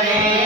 हरे